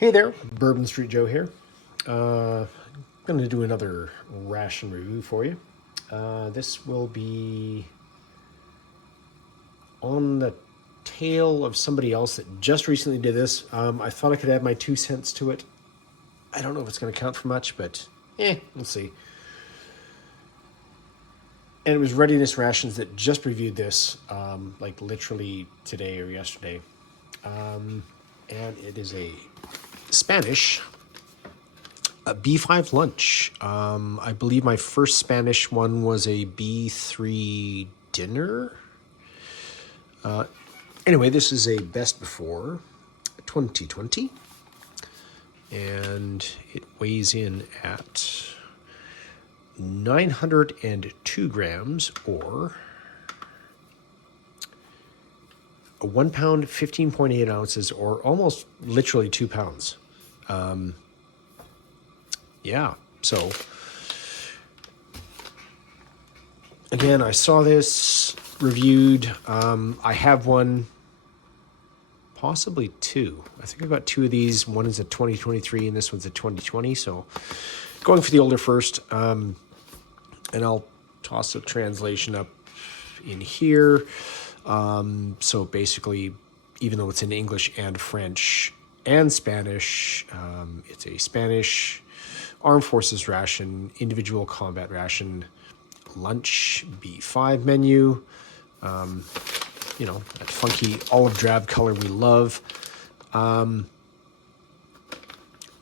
Hey there, Bourbon Street Joe here. I'm going to do another ration review for you. This will be on the tail of somebody else that just recently did this. I thought I could add my 2 cents to it. I don't know if it's going to count for much, but we'll see. And it was Readiness Rations that just reviewed this, like literally today or yesterday. And it is a Spanish a B5 lunch. I believe my first Spanish one was a B3 dinner. Anyway, this is a best before 2020. And it weighs in at 902 grams, or a 1 pound, 15.8 ounces, or almost literally 2 pounds. Yeah, so again, I saw this reviewed. I have one, possibly two. I think I've got two of these. One is a 2023 and this one's a 2020. So going for the older first. And I'll toss a translation up in here. So basically, even though it's in English and French and Spanish, it's a Spanish Armed Forces ration, Individual Combat Ration, lunch B5 menu. That funky olive drab color we love.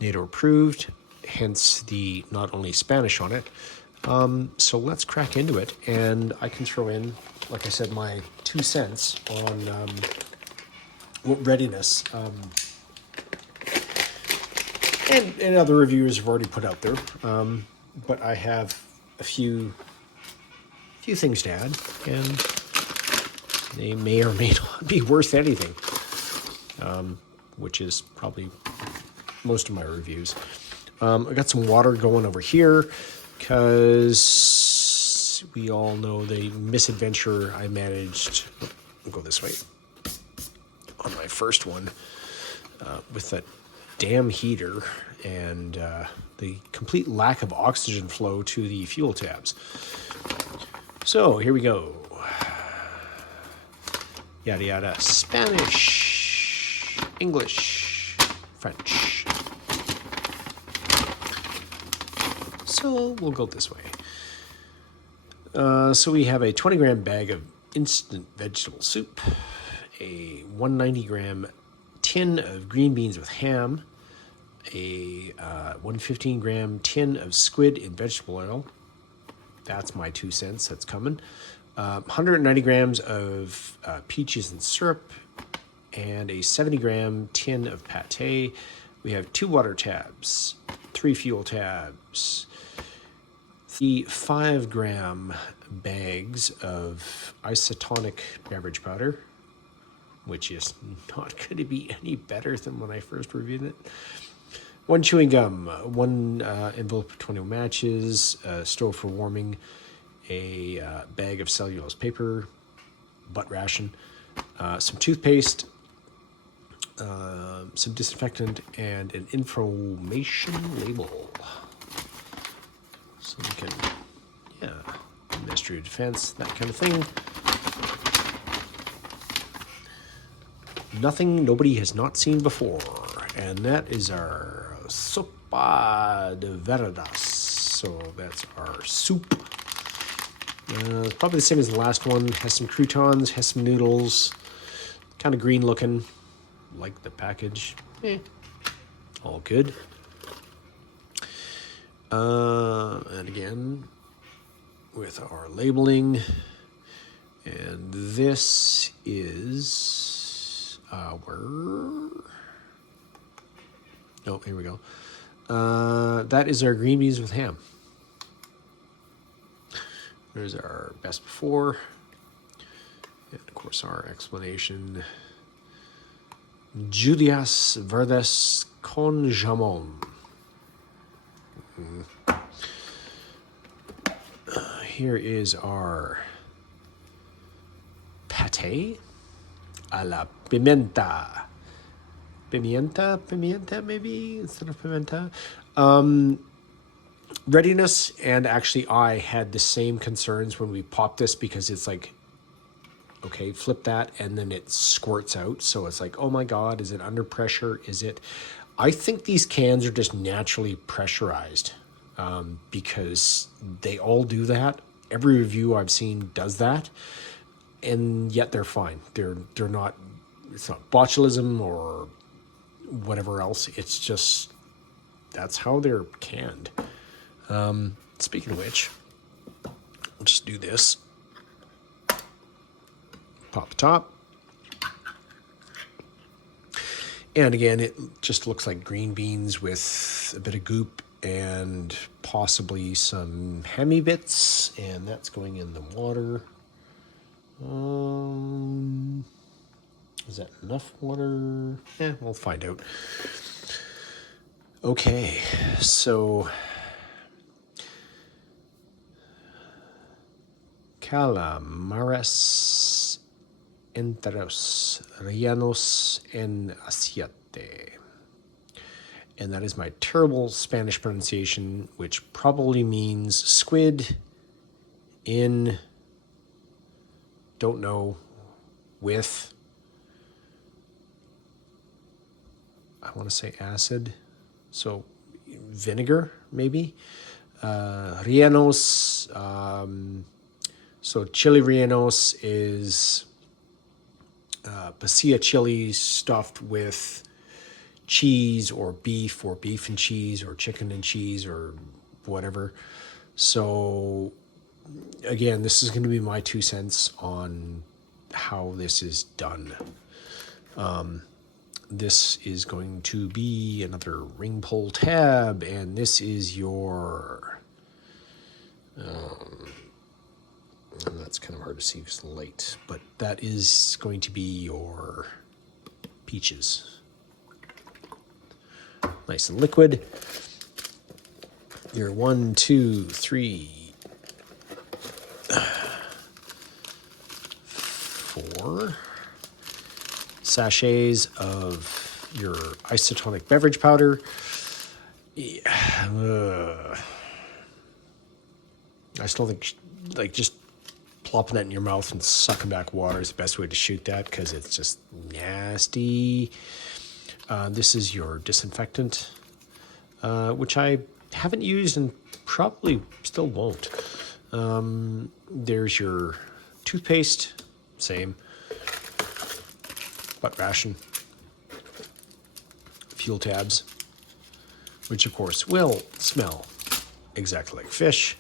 NATO approved, hence the not only Spanish on it. So let's crack into it, and I can throw in, like I said, my 2 cents on readiness. And other reviewers have already put out there, but I have a few things to add, and they may or may not be worth anything, which is probably most of my reviews. I got some water going over here because we all know the misadventure I managed. I'll go this way on my first one with that damn heater and the complete lack of oxygen flow to the fuel tabs. So here we go. Yada yada. Spanish, English, French. So we'll go this way. So we have a 20-gram bag of instant vegetable soup, a 190-gram tin of green beans with ham, a 115-gram tin of squid in vegetable oil. That's my 2 cents. That's coming. 190 grams of peaches and syrup, and a 70-gram tin of pate. We have 2 water tabs, 3 fuel tabs, the 5-gram bags of isotonic beverage powder, which is not going to be any better than when I first reviewed it. 1 chewing gum, 1 envelope of 21 matches, a stove for warming, a bag of cellulose paper, butt ration, some toothpaste, some disinfectant, and an information label. So we can, Ministry of Defense, that kind of thing. Nothing nobody has not seen before, and that is our sopa de verduras. So that's our soup. It's probably the same as the last one. Has some croutons, has some noodles, kind of green looking, like the package. All good. And again, with our labeling, and this is here we go. That is our green beans with ham. There's our best before. And of course our explanation. Julias verdes con jamón. Here is our pate a la pimenta pimienta maybe instead of pimenta. Readiness, and actually I had the same concerns when we popped this, because it's like, okay, flip that, and then it squirts out. So it's like, oh my God, is it under pressure? Is it? I think these cans are just naturally pressurized, because they all do that. Every review I've seen does that, and yet they're fine. They're not. It's not botulism or whatever else. It's just that's how they're canned. Speaking of which, I'll just do this. Pop top. And again, it just looks like green beans with a bit of goop and possibly some hammy bits. And that's going in the water. Is that enough water? Yeah, we'll find out. Okay, so calamares enteros rellenos en aceite. And that is my terrible Spanish pronunciation, which probably means squid in, don't know, with, I want to say acid, so vinegar maybe. Rellenos, so chili rellenos is pasilla chili stuffed with cheese or beef and cheese or chicken and cheese or whatever. So again, this is going to be my 2 cents on how this is done. This is going to be another ring pull tab, and this is your that's kind of hard to see because of the light, but that is going to be your peaches. Nice and liquid. Your 1, 2, 3, 4 sachets of your isotonic beverage powder. I still think, like, just plopping that in your mouth and sucking back water is the best way to shoot that, because it's just nasty. This is your disinfectant, which I haven't used and probably still won't. There's your toothpaste, same. Butt ration. Fuel tabs, which of course will smell exactly like fish.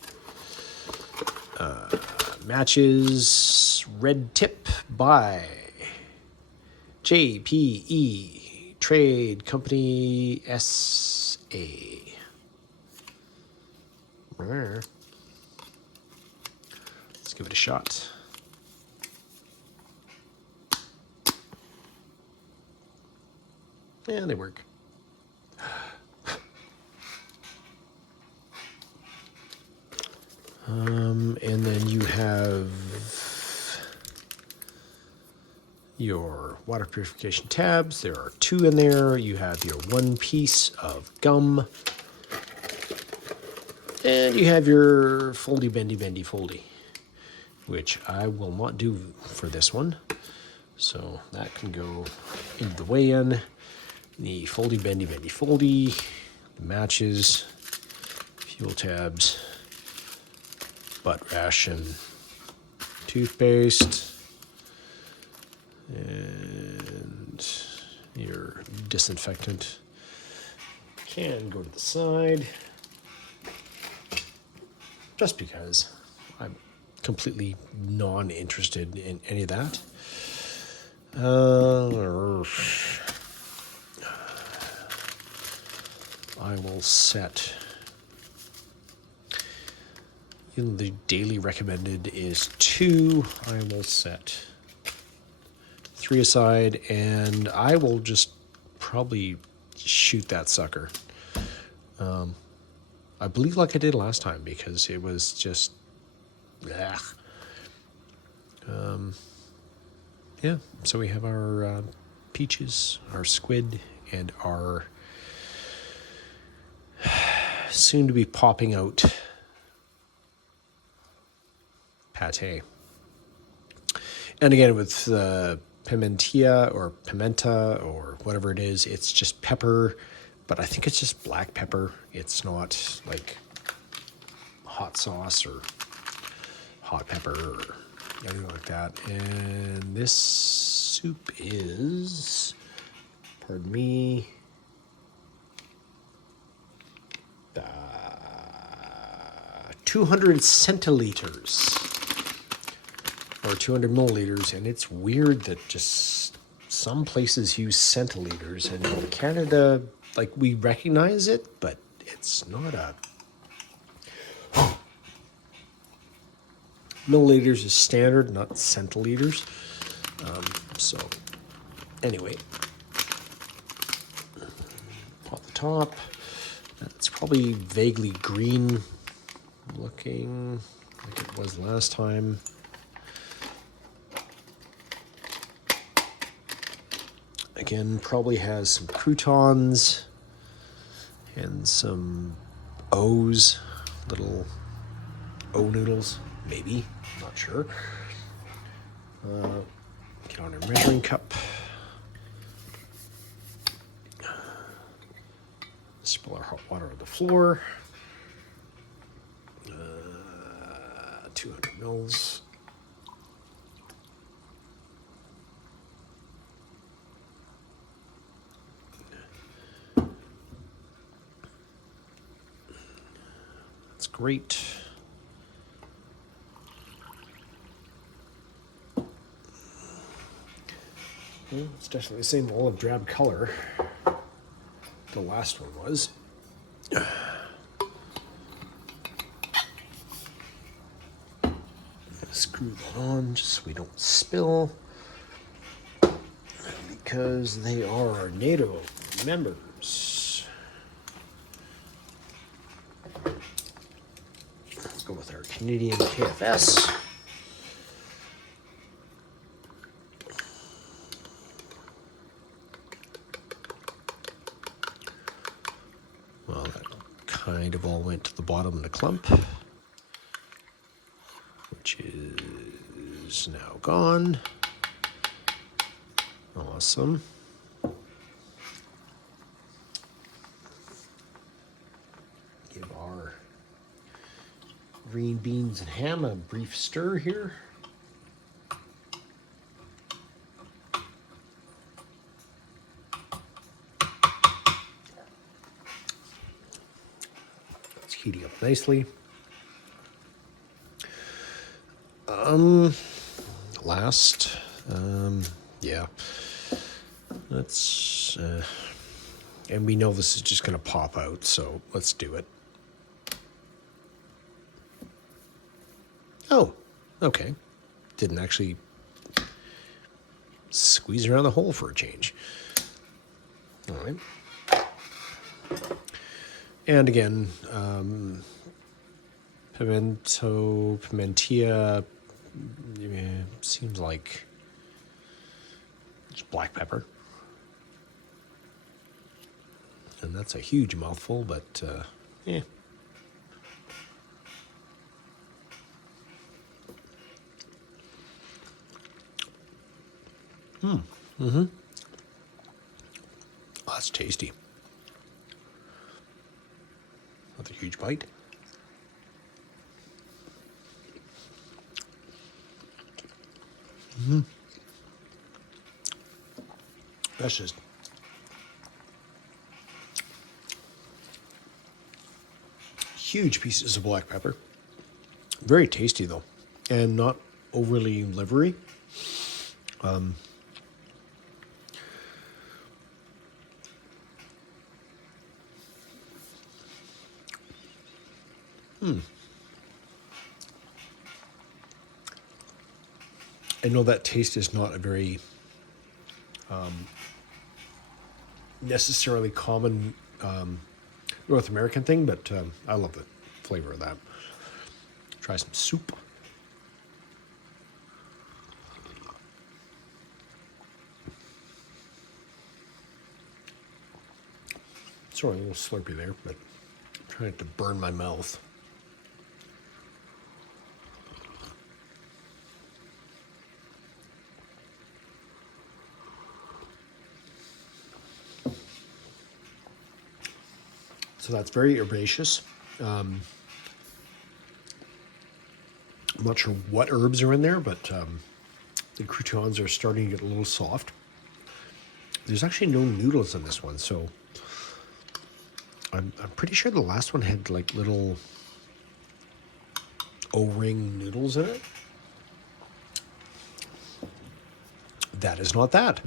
Matches, Red Tip by JPE Trade Company SA. Let's give it a shot. Yeah, they work. And then you have your water purification tabs. There are 2 in there. You have your 1 piece of gum. And you have your foldy, bendy, foldy, which I will not do for this one. So that can go into the weigh-in. The foldy, bendy, foldy, the matches, fuel tabs, butt ration, toothpaste, and your disinfectant can go to the side, just because I'm completely non-interested in any of that. I will set, the daily recommended is 2. I will set 3 aside, and I will just probably shoot that sucker. I believe like I did last time, because it was just, yeah. So we have our peaches, our squid, and are soon to be popping out pate. And again, with pimentia or pimenta or whatever it is, it's just pepper, but I think it's just black pepper. It's not like hot sauce or hot pepper or anything like that. And this soup is, pardon me, 200 centiliters or 200 milliliters, and it's weird that just some places use centiliters, and in Canada, like, we recognize it, but it's not a... Milliliters is standard, not centiliters. So anyway, pop the top. It's probably vaguely green looking, like it was last time. Again, probably has some croutons and some O's, little O noodles, maybe, not sure. Get on a measuring cup. Spill our hot water on the floor. 200 mils. That's great. Well, it's definitely the same olive drab color the last one was. Screw that on just so we don't spill, because they are our NATO members. Let's go with our Canadian KFS. Well, that kind of all went to the bottom of the clump, which is now gone. Awesome. Give our green beans and ham a brief stir here. It's heating up nicely. Last, yeah, let's, and we know this is just going to pop out, so let's do it. Oh, okay. Didn't actually squeeze around the hole for a change. All right. And again, pimentia, seems like just black pepper. And that's a huge mouthful, but yeah. Oh, that's tasty. That's a huge bite. That's just huge pieces of black pepper. Very tasty though, and not overly livery. I know that taste is not a very necessarily common North American thing, but I love the flavor of that. Try some soup. Sorry, a little slurpy there, but I'm trying not to burn my mouth. So that's very herbaceous. I'm not sure what herbs are in there, but the croutons are starting to get a little soft. There's actually no noodles in this one, so I'm pretty sure the last one had like little O-ring noodles in it. That is not that.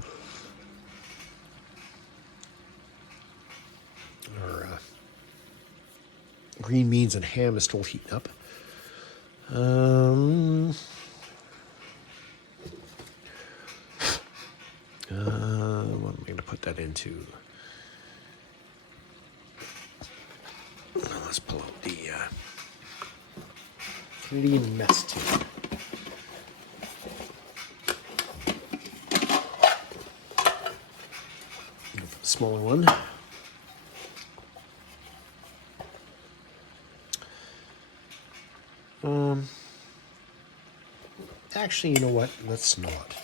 Our green beans and ham is still heating up. What am I going to put that into? Let's pull out the Canadian mess tin. Smaller one. Actually, you know what? Let's not.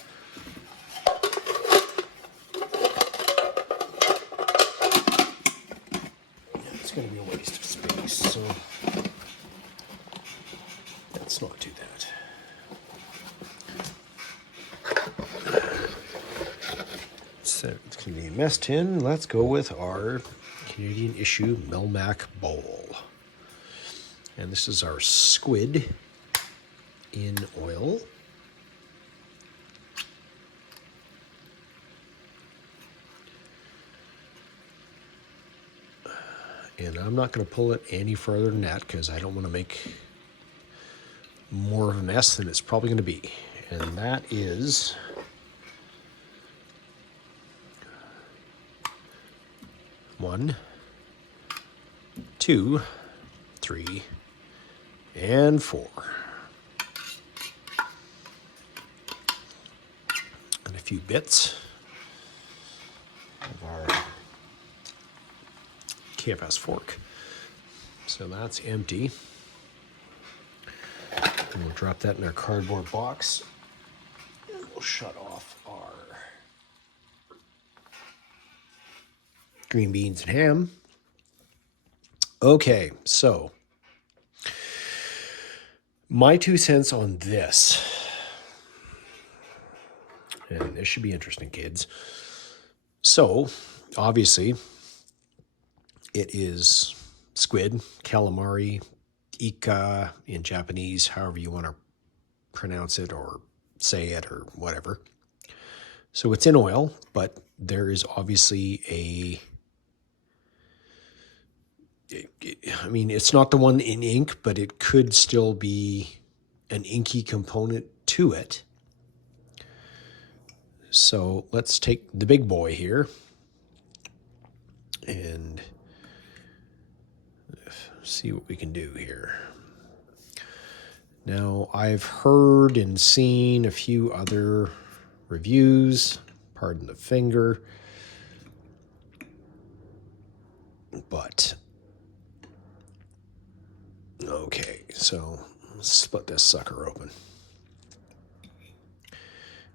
It's going to be a waste of space, so let's not do that. So it's Canadian mess tin. Let's go with our Canadian issue Melmac bowl. And this is our squid in oil. And I'm not going to pull it any further than that because I don't want to make more of a mess than it's probably going to be. And that is one, two, three, and four. And a few bits of our KFS fork. So that's empty. And we'll drop that in our cardboard box. And we'll shut off our green beans and ham. Okay, so my 2 cents on this. And this should be interesting, kids. So, obviously, it is squid, calamari, ika in Japanese, however you want to pronounce it or say it or whatever. So it's in oil, but there is obviously I mean, it's not the one in ink, but it could still be an inky component to it. So let's take the big boy here and see what we can do here. Now, I've heard and seen a few other reviews, pardon the finger, but okay, so let's split this sucker open.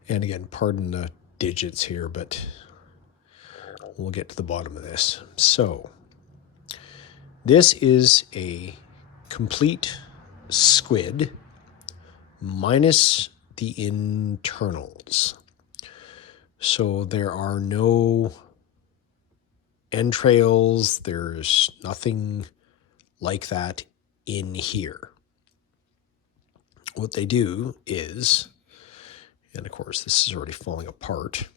And again, pardon the digits here, but we'll get to the bottom of this. So, this is a complete squid minus the internals. So there are no entrails, there's nothing like that in here. What they do is, and of course this is already falling apart,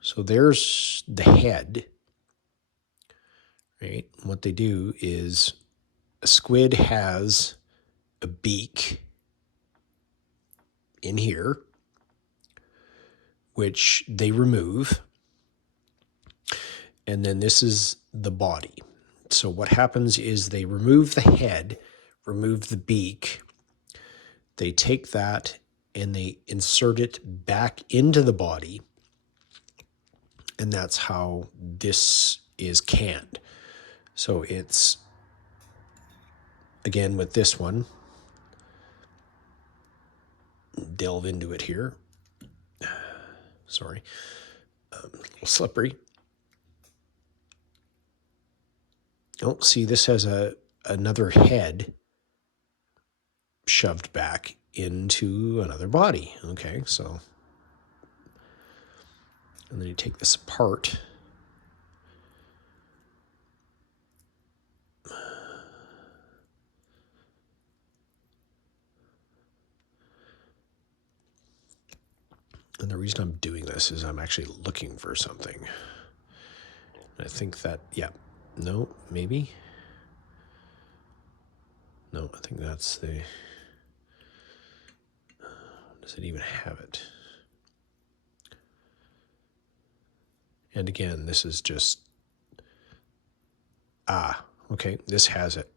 so there's the head, right? What they do is a squid has a beak in here, which they remove. And then this is the body. So what happens is they remove the head, remove the beak. They take that and they insert it back into the body. And that's how this is canned. So it's, again, with this one, delve into it here. Sorry, a little slippery. Oh, see, this has another head shoved back into another body. Okay, so, and then you take this apart. And the reason I'm doing this is I'm actually looking for something. I think that, yeah, no, maybe. No, I think that's the, does it even have it? And again, this is just, okay, this has it.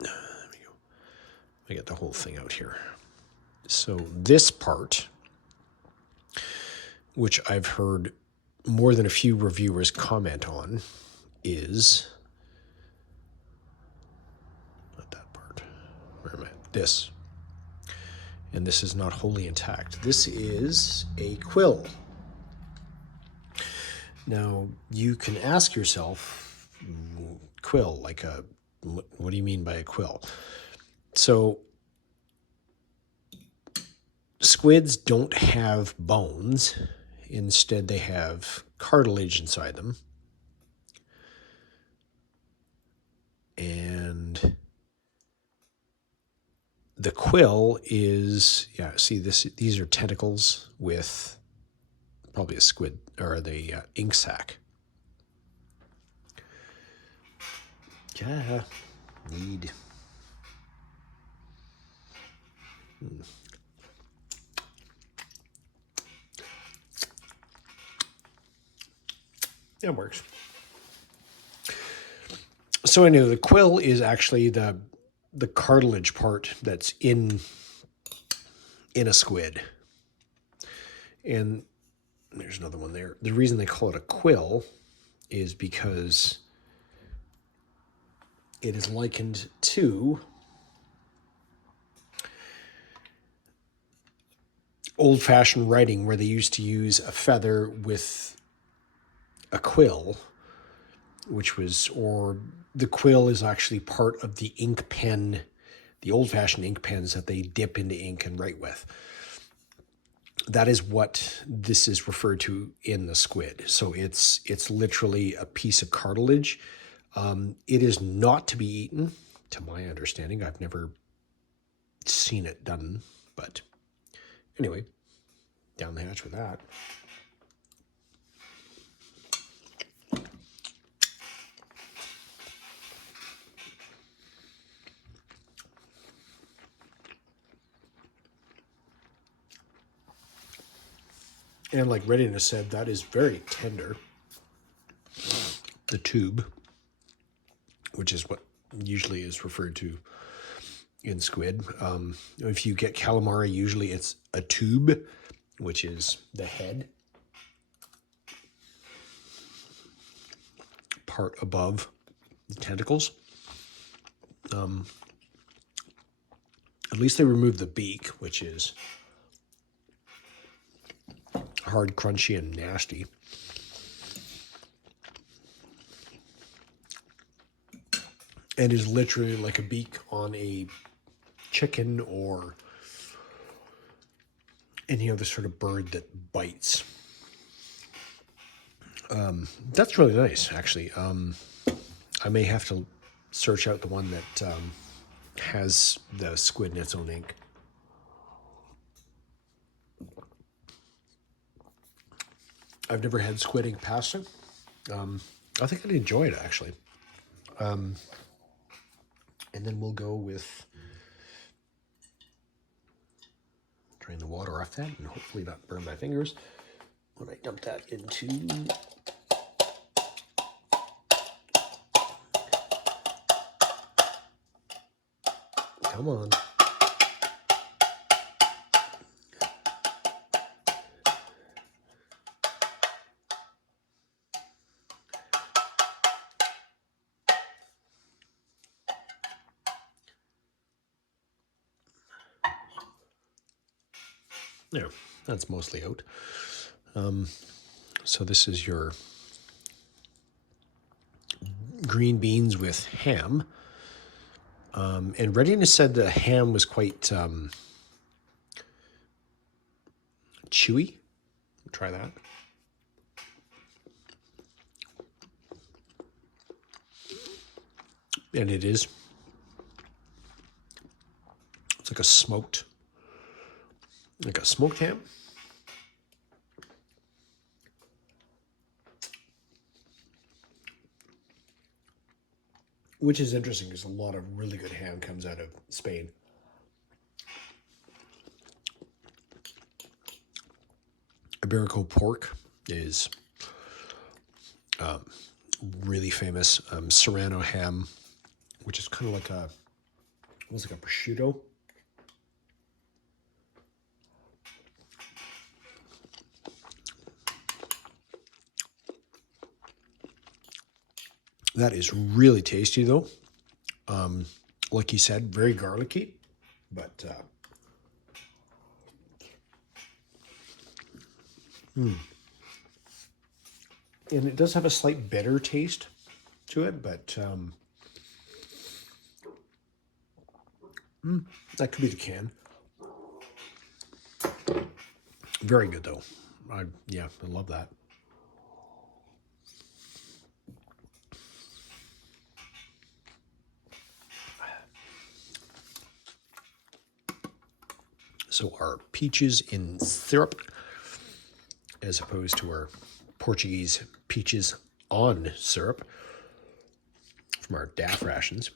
There we go. I get the whole thing out here. So this part, which I've heard more than a few reviewers comment on, is, not that part, where am I at? This. And this is not wholly intact. This is a quill. Now, you can ask yourself, quill, like a, what do you mean by a quill? So, squids don't have bones. Instead, they have cartilage inside them. And the quill is, yeah, see this, these are tentacles with probably a squid or the ink sac. Yeah, need. That works. So anyway, the quill is actually the cartilage part that's in a squid. And there's another one there. The reason they call it a quill is because it is likened to old-fashioned writing where they used to use a feather with a quill, which was, or the quill is actually part of the ink pen, the old-fashioned ink pens that they dip into ink and write with. That is what this is referred to in the squid. So it's literally a piece of cartilage. It is not to be eaten, to my understanding. I've never seen it done, but anyway, down the hatch with that. And like Readiness said, that is very tender. The tube, which is what usually is referred to in squid. If you get calamari, usually it's a tube, which is the head part above the tentacles. At least they remove the beak, which is hard, crunchy, and nasty. And is literally like a beak on a chicken or any other sort of bird that bites. That's really nice, actually. I may have to search out the one that has the squid in its own ink. I've never had squid ink pasta. I think I'd enjoy it, actually. And then we'll go with, drain the water off that and hopefully not burn my fingers when I dump that into, come on. There, that's mostly out. So this is your green beans with ham. And Readiness said the ham was quite chewy. Try that. And it is. It's like a smoked ham. Which is interesting because a lot of really good ham comes out of Spain. Iberico pork is really famous. Serrano ham, which is kind of like almost like a prosciutto. That is really tasty, though. Like you said, very garlicky, but and it does have a slight bitter taste to it, but that could be the can. Very good, though. I love that. So our peaches in syrup, as opposed to our Portuguese peaches on syrup from our DAF rations.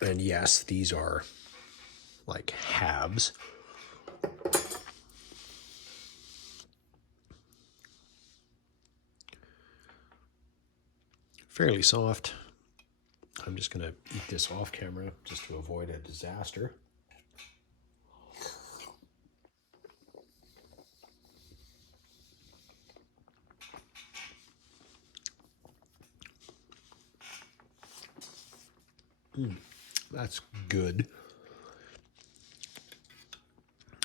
And yes, these are like halves. Fairly soft. I'm just going to eat this off camera just to avoid a disaster. That's good.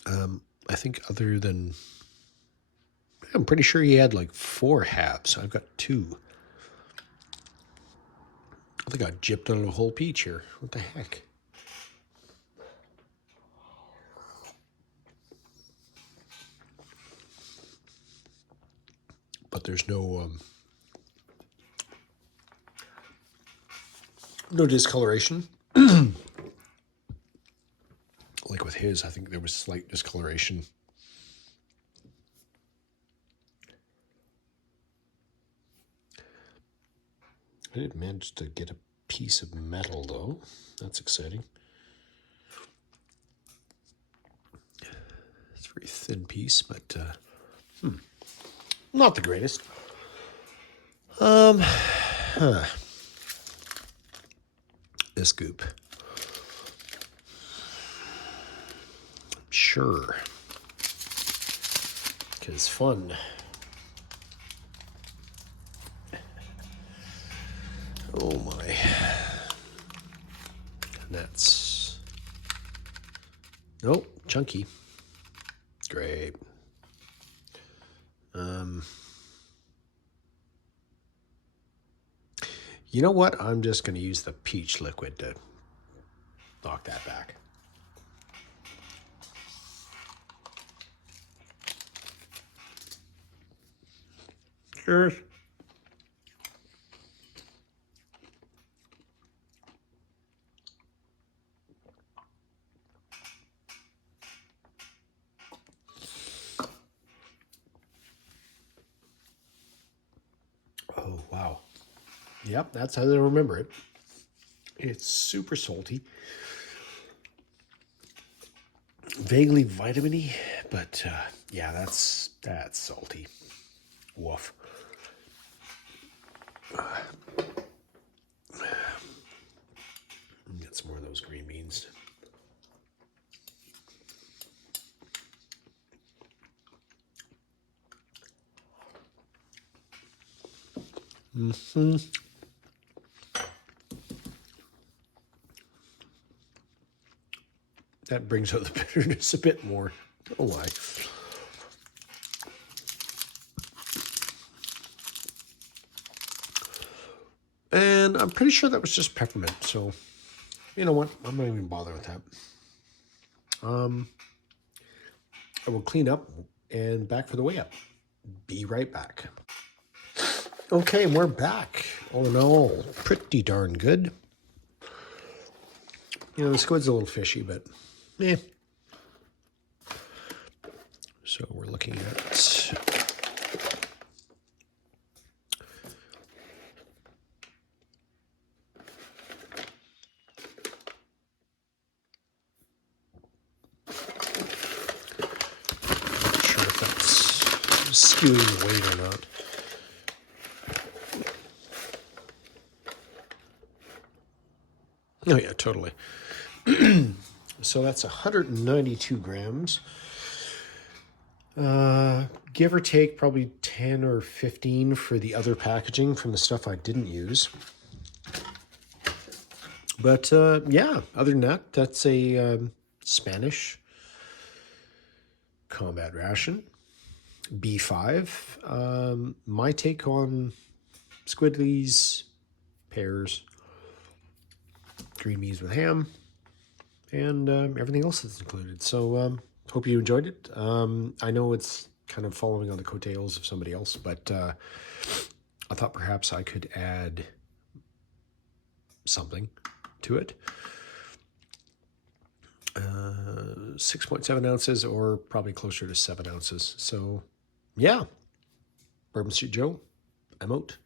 I think other than... I'm pretty sure he had like 4 halves. I've got 2. I think I gypped on a whole peach here. What the heck? But there's no discoloration. Like with his, I think there was slight discoloration. I did manage to get a piece of metal, though. That's exciting. It's a very thin piece, but not the greatest. This goop. Sure. Because fun. Oh my. That's... Nope, chunky. Great. You know what? I'm just going to use the peach liquid to knock that back. Cheers. Oh, wow. Yep, that's how they remember it. It's super salty. Vaguely vitamin-y, but yeah, that's salty. Woof. Get some more of those green beans. That brings out the bitterness a bit more. Oh, why? And I'm pretty sure that was just peppermint. So, you know what? I'm not even bothering with that. I will clean up and back for the weigh up. Be right back. Okay, we're back. All in all, pretty darn good. You know, the squid's a little fishy, but eh. So we're looking at skewing the weight or not. Oh yeah, totally. So that's 192 grams. Give or take probably 10 or 15 for the other packaging from the stuff I didn't use. But yeah, other than that, that's a Spanish Combat Ration. B5. My take on squidlies, pears, green beans with ham, and everything else that's included. So hope you enjoyed it. I know it's kind of following on the coattails of somebody else, but I thought perhaps I could add something to it. 6.7 ounces, or probably closer to 7 ounces. So yeah, Bourbon Street Joe, I'm out.